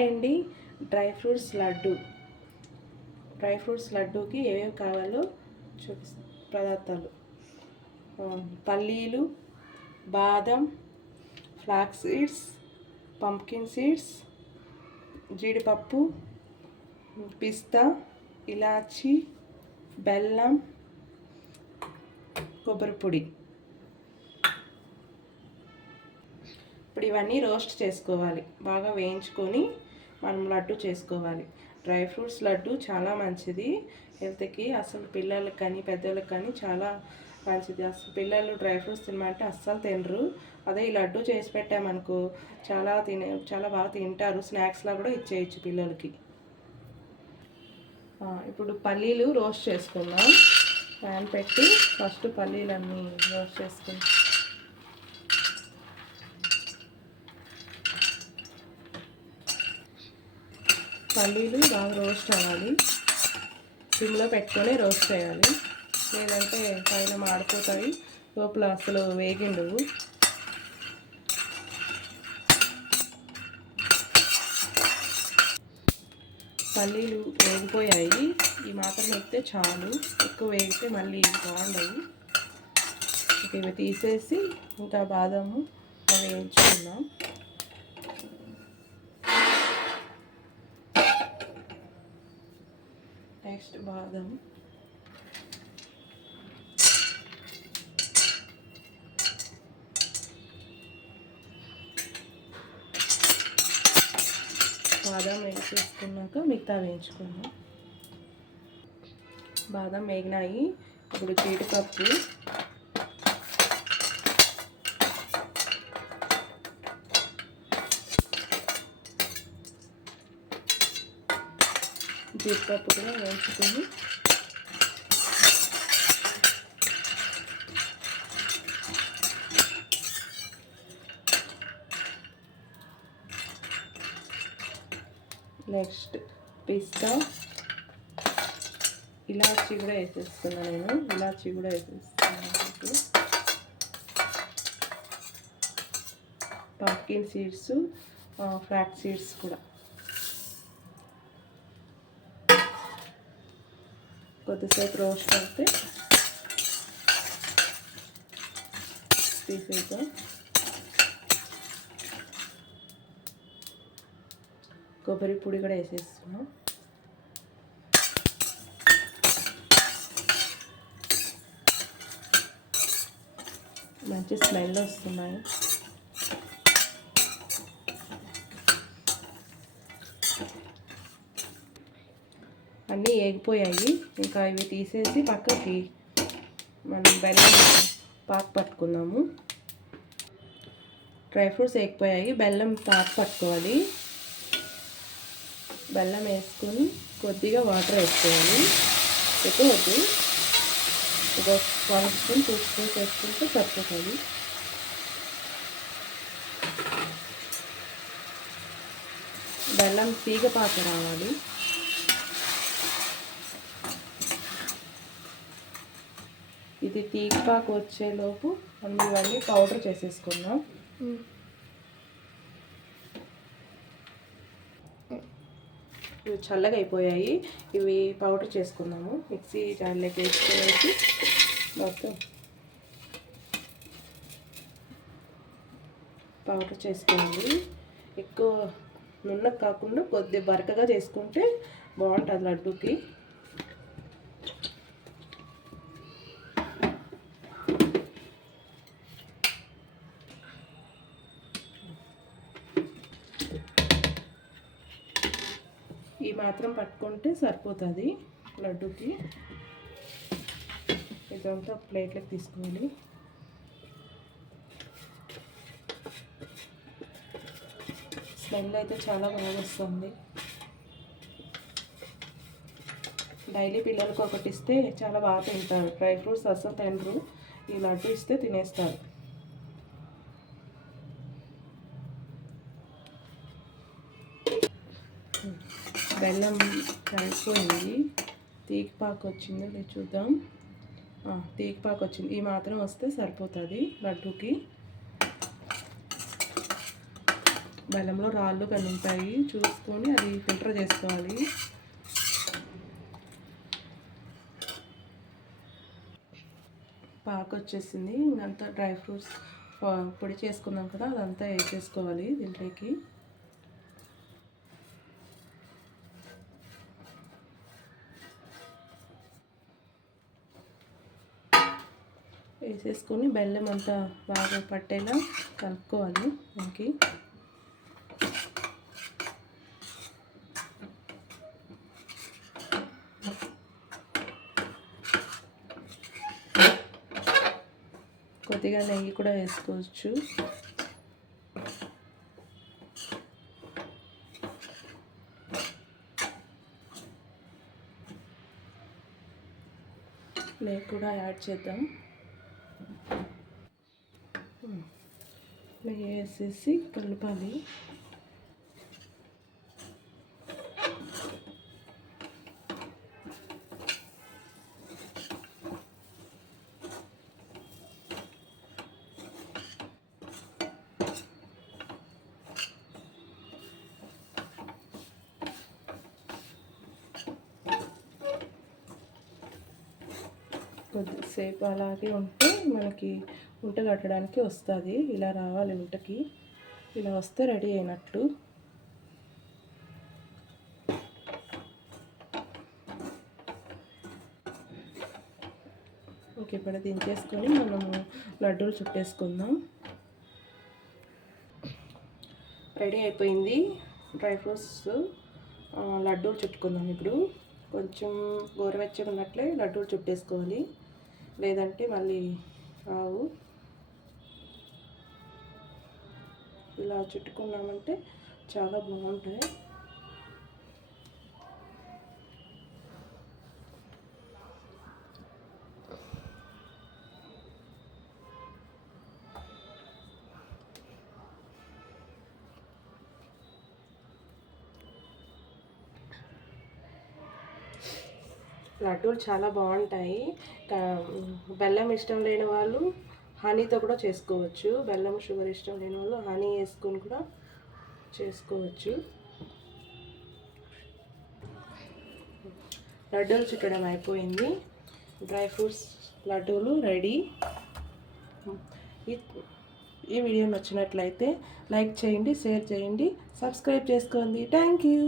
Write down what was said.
అండి dry fruits లడ్డూకి ఏమేమి కావాలో చూపిస్తాం. పదార్థాలు: పల్లీలు, బాదం, ఫ్లాక్స్ సీడ్స్, పంప్కిన్ సీడ్స్, జీడిపప్పు, పిస్తా, ఇలాచి, బెల్లం, కొబ్బరి పొడి. ఇప్పుడు ఇవన్నీ రోస్ట్ చేసుకోవాలి. బాగా వేయించుకొని మనం లడ్డు చేసుకోవాలి. డ్రై ఫ్రూట్స్ లడ్డు చాలా మంచిది హెల్త్కి. అసలు పిల్లలకి కానీ పెద్దలకు కానీ చాలా మంచిది. అసలు పిల్లలు డ్రై ఫ్రూట్స్ తినమంటే అస్సలు తినరు. అదే ఈ లడ్డు చేసి పెట్టామనుకో చాలా బాగా తింటారు. స్నాక్స్లా కూడా ఇచ్చేయచ్చు పిల్లలకి. ఇప్పుడు పల్లీలు రోస్ట్ చేసుకుందాం. ప్యాన్ పెట్టి ఫస్ట్ పల్లీలన్నీ రోస్ట్ చేసుకుందాం. పల్లీలు బాగా రోస్ట్ అవ్వాలి. సిమ్లో పెట్టుకొని రోస్ట్ చేయాలి, లేదంటే పైన మాడిపోతాయి, లోపల అసలు వేగిండవు. పల్లీలు వేగిపోయాయి. ఈ మాత్రం వేగితే చాలు. ఎక్కువ వేగితే మళ్ళీ బాగుండవు. ఇవి తీసేసి ఇంకా బాదాము అవి వేయించుకుందాం. నెక్స్ట్ బాదం, వేసేసుకున్నాక మిగతా వేయించుకుందాం. బాదం వేగినాయి. ఇప్పుడు జీడిపప్పు, కూడా వేయించుకొని నెక్స్ట్ పిస్తా, ఇలాచీ కూడా వేసేస్తున్నాను నేను. ఇలాచీ కూడా వేసేస్తున్నాను. పంప్కిన్ సీడ్స్, ఫ్లాక్స్ సీడ్స్ కూడా కొద్దిసేపు రోస్ట్ అయితే తీసేద్దాం. కొబ్బరి పొడి కూడా వేసేస్తున్నాం. మంచి స్మెల్ వస్తున్నాయి. అన్నీ వేగిపోయాయి. ఇంకా ఇవి తీసేసి పక్కకి మనం బెల్లం పాకు పట్టుకుందాము. డ్రై ఫ్రూట్స్ వేగిపోయాయి. బెల్లం పాకు పట్టుకోవాలి. బెల్లం వేసుకొని కొద్దిగా వాటర్ వేసుకోవాలి. ఎక్కువ వద్దు, ఒక 1 స్పూన్ 2 స్పూన్స్ వేసుకుంటే సరిపోతుంది. బెల్లం తీగ పాక రావాలి. ఇది తీగపాకు వచ్చేలోపు మనం ఇవన్నీ పౌడర్ చేసేసుకుందాం. ఇవి చల్లగా అయిపోయాయి. ఇవి పౌడర్ చేసుకుందాము. మిక్సీ జార్లోకి వేసుకునేసి మొత్తం పౌడర్ చేసుకోవాలి. ఎక్కువ నున్నగా కాకుండా కొద్దిగా బరకగా చేసుకుంటే బాగుంటుంది లడ్డూకి. ఈ మాత్రం పట్టుకుంటే సరిపోతుంది లడ్డూకి. ఇదంతా ప్లేట్లోకి తీసుకోవాలి. స్మెల్ అయితే చాలా బాగా వస్తుంది. డైలీ పిల్లలకు ఒకటి ఇస్తే చాలా బాగా తింటారు. డ్రై ఫ్రూట్స్ అస్సలు తినరు. ఈ లడ్డు ఇస్తే తినేస్తారు. బెల్లం కలిసిపోయింది. తీగపాకు వచ్చిందో లేదు చూద్దాం. తీగపాకు వచ్చింది. ఈ మాత్రం వస్తే సరిపోతుంది లడ్డూకి. బెల్లంలో రాళ్ళు కానీ ఉంటాయి, చూసుకొని అది ఫిల్టర్ చేసుకోవాలి. పాకు వచ్చేసింది. ఇంకంతా డ్రై ఫ్రూట్స్ పొడి చేసుకున్నాం కదా, అదంతా వేసేసుకోవాలి దీంట్లోకి. వేసేసుకొని బెల్లం అంతా బాగా పట్టేలా కలుపుకోవాలి. మనకి కొద్దిగా నెయ్యి కూడా వేసుకోవచ్చు. నెయ్యి కూడా యాడ్ చేద్దాం. నెయ్యి వేసేసి కలపాలి. కొద్దిసేపు అలాగే ఉంటే మనకి ఉంట కట్టడానికి వస్తుంది. ఇలా రావాలి ఉంటకి. ఇలా వస్తే రెడీ అయినట్లు. ఓకే, ఇప్పుడు దించేసుకొని మనము లడ్డూలు చుట్టేసుకుందాం. రెడీ అయిపోయింది. డ్రై ఫ్రూట్స్ లడ్డూలు చుట్టుకుందాం. ఇప్పుడు కొంచెం గోరువెచ్చగా ఉన్నట్లే లడ్డూలు చుట్టేసుకోవాలి, లేదంటే మళ్ళీ రావు. ఇలా చుట్టుకున్నామంటే చాలా బాగుంటాయి. లడ్డూలు చాలా బాగుంటాయి. బెల్లం ఇష్టం లేని వాళ్ళు హనీతో కూడా చేసుకోవచ్చు. బెల్లం షుగర్ ఇష్టం లేని వాళ్ళు హనీ వేసుకొని కూడా చేసుకోవచ్చు. లడ్డూలు చుట్టడం అయిపోయింది. డ్రై ఫ్రూట్స్ లడ్డూలు రెడీ. ఈ వీడియో నచ్చినట్లయితే లైక్ చేయండి, షేర్ చేయండి, సబ్స్క్రైబ్ చేసుకోండి. Thank you.